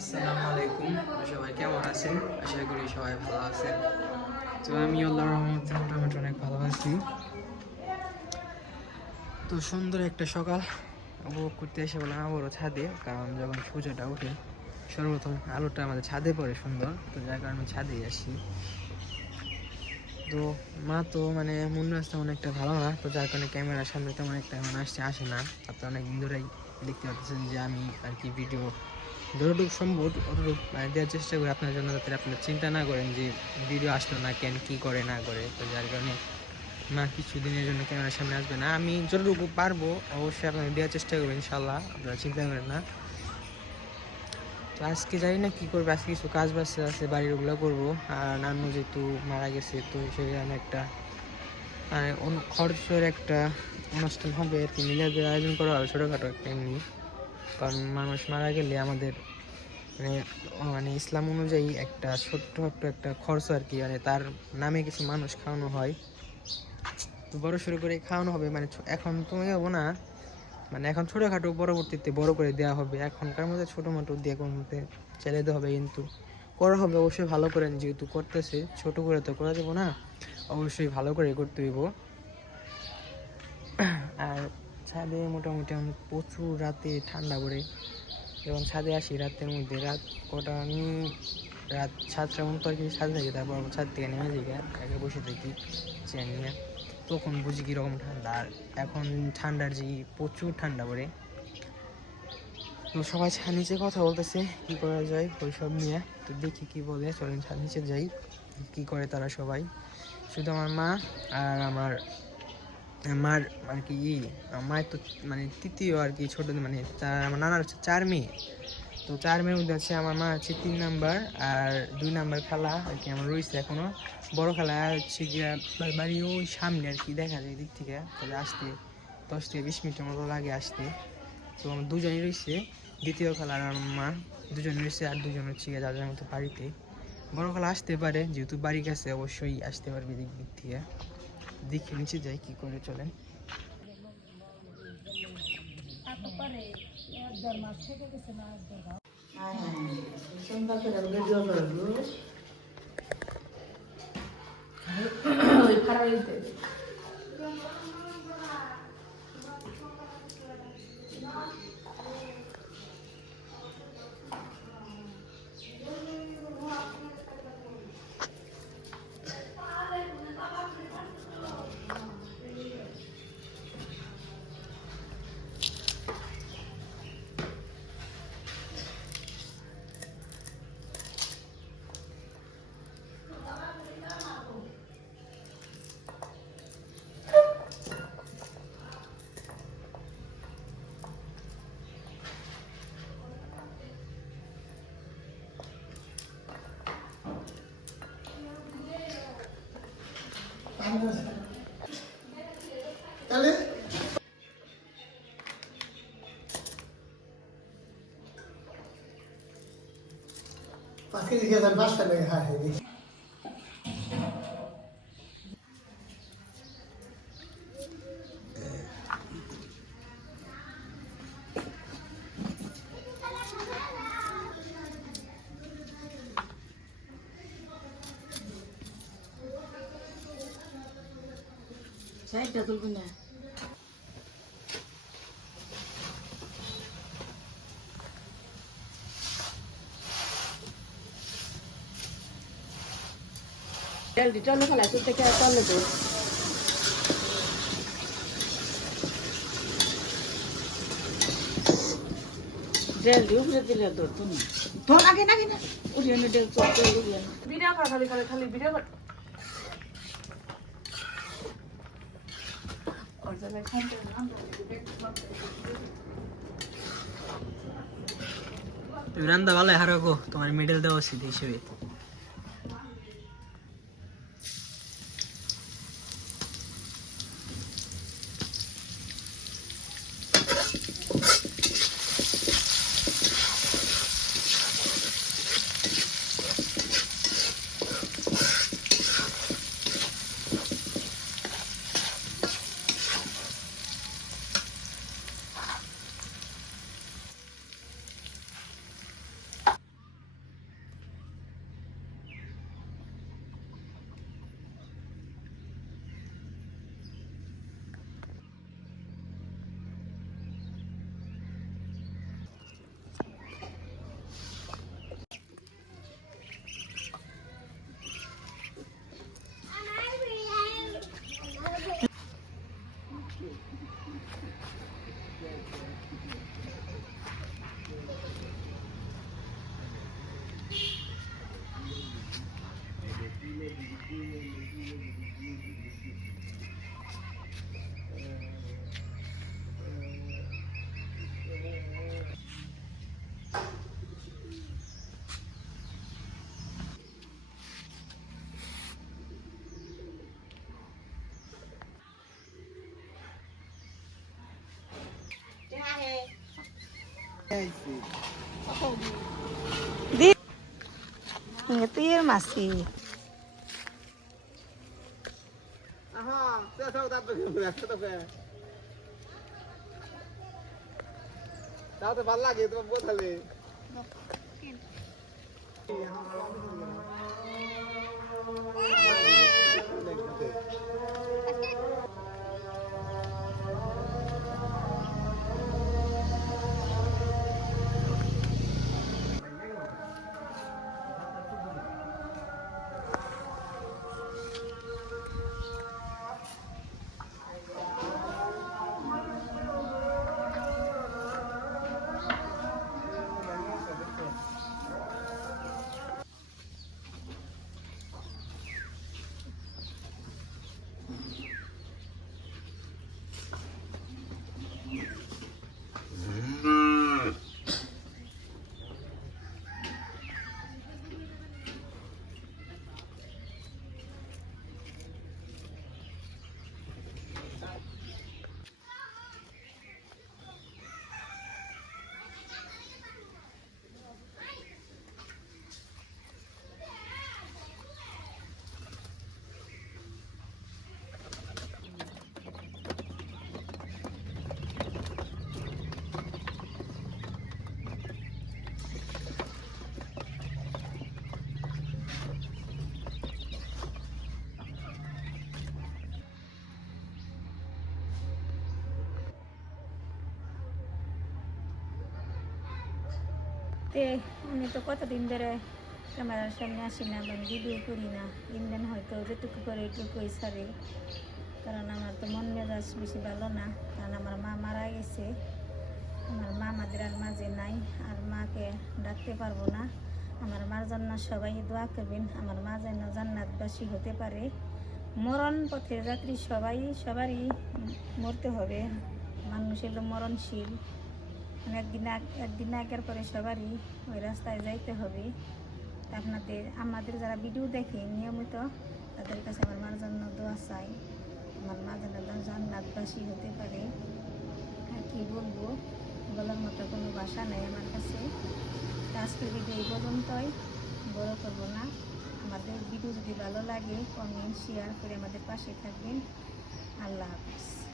আসসালামু আলাইকুম। সবাই কেমন আছেন? আশা করি সবাই ভালো আছেন। তো আমি আল্লাহর রহমতে মোটামুটি অনেক ভালো আছি। তো সুন্দর একটা সকাল উপভোগ করতে এসে বললাম, আবারও ছাদে, কারণ যখন সূর্যটা ওঠে, সর্বপ্রথম আলোটা আমাদের ছাদে পড়ে সুন্দর। তো যার কারণে ছাদেই আসি। তো মা তো মানে মন রাস্তা অনেকটা ভালো না, তো যার কারণে ক্যামেরার সামনে তেমন একটা মানে আসছে, আসে না। আপনারা অনেক দিন ধরেই দেখতে পাচ্ছেন যে আমি আর কি ভিডিও যতটুকু সম্ভব অতটুকু মানে দেওয়ার চেষ্টা করি আপনার জন্য যাতে আপনারা চিন্তা না করেন যে ভিডিও আসলো না কেন, কী করে, না করে। তো যার কারণে মা কিছু দিনের জন্য ক্যামেরার সামনে আসবে না। আমি যতটুকু পারব, অবশ্যই আপনাদের দেওয়ার চেষ্টা করব ইনশাল্লাহ আপনারা চিন্তা করেন না। তো আজকে জানি না কী করব, আজকে কিছু কাজ বাজ আছে, বাড়ির ওগুলো করব। আর নানু যেহেতু মারা গেছে, তো সেখানে একটা মানে খরচের একটা অনুষ্ঠান হবে কি, মিলাদের আয়োজন করা হবে, ছোটোখাটো একটা এমনি। কারণ মানুষ মারা গেলে আমাদের মানে মানে ইসলাম অনুযায়ী একটা ছোট্ট একটু খরচ আর কি মানে তার নামে কিছু মানুষ খাওয়ানো হয়। তো বড় শুরু করে খাওয়ানো হবে মানে এখন তুমি যাব না মানে এখন ছোটোখাটো পরবর্তীতে বড় করে দেওয়া হবে। এখনকার মধ্যে ছোটো মোটো দিয়ে কোনো মধ্যে দেওয়া হবে, কিন্তু করা হবে, অবশ্যই ভালো করে, যেহেতু করতেছে, ছোট করে তো করা যাব না, অবশ্যই ভালো করে করতে হইব। ছাদে মোটামুটি আমি প্রচুর রাতে ঠান্ডা পড়ে। যখন ছাদে আসি রাতের মধ্যে। রাত কটা? আমি রাত সাতটার মতো আর কি ছাদে থাকি, তারপর ছাদ থেকে নেমে যাই আগে বসে থাকি চেয়ার নিয়ে। তখন বুঝি কীরকম ঠান্ডা। আর এখন ঠান্ডার যে প্রচুর ঠান্ডা পড়ে। তো সবাই ছাদ নিচে কথা বলতেছে, কি করা যায় সব নিয়ে। তো দেখি কি বলে, চলেন ছাদ নিচে যাই, কি করে তারা সবাই। শুধু আমার মা আর আমার আমার আর কি, আমার তো মানে তৃতীয় আর কি ছোট মানে চার আমার নানার হচ্ছে চার মেয়ে। তো চার মেয়ের মধ্যে আছে আমার মা হচ্ছে তিন নাম্বার আর দুই নাম্বার খালা আর কি আমার রয়েছে এখনও। বড় খালা হচ্ছে গিয়া বাড়ি ওই সামনে আর কি দেখা যায় দিক থেকে, তাহলে আসতে দশ থেকে বিশ মিনিটের মতো লাগে আসতে। তো আমার দুজনই রয়েছে, দ্বিতীয় খালা আর আমার মা। দুজন রয়েছে আর দুজন হচ্ছে গিয়ে যাদের মতো বাড়িতে। বড় খালা আসতে পারে, যেহেতু বাড়ি কাছে অবশ্যই আসতে পারবে দিক দিক থেকে। দেখি নিচে যাই কি করে চলেন। তাহলে পাখি দিকে তার বাসা লেগে হ্যাঁ হ্যাঁ দেখি সাইডটা খেলা থেকে চলে তো দিলে আগে না কিনা ভিডিও কর খালি খালি খালি ভিডিও কর। রান্দা ভালো হারো গো। তোমার মেডেল দেওয়া উচিত হিসেবে তুই এর মাসি তাও তো ভালো লাগে তোমার বোঝালে তে আমি তো কতদিন ধরে ক্যামেরার সামনে আসি না বা ভিডিও করি না। ইন্ডিয়ান হয়তো যেটুকু করে এটুকুই ছাড়ি। কারণ আমার তো মন মেজাজ বেশি ভালো না। কারণ আমার মা মারা গেছে। আমার মা আমাদের আর মাঝে নাই। আর মাকে ডাকতে পারব না। আমার মার জন্য সবাই দোয়া করবেন। আমার মা যেন জান্নাতবাসী হতে পারে। মরণ পথের যাত্রী সবাই, সবারই মরতে হবে। মানুষের মরণশীল। মানে একদিন আগ- একদিন আগের পরে সবারই ওই রাস্তায় যাইতে হবে। আপনাদের, আমাদের যারা ভিডিও দেখে নিয়মিত, তাদের কাছে আমার মার জন্য দোয়া চাই। আমার মা যেন জান্নাতবাসী হতে পারে। আর কি বলব, বলার মতো কোনো ভাষা নেই আমার কাছে। তো আজকের ভিডিও এই পর্যন্তই। বড় করব না। আমাদের ভিডিও যদি ভালো লাগে কমেন্ট শেয়ার করে আমাদের পাশে থাকবেন। আল্লাহ হাফিজ।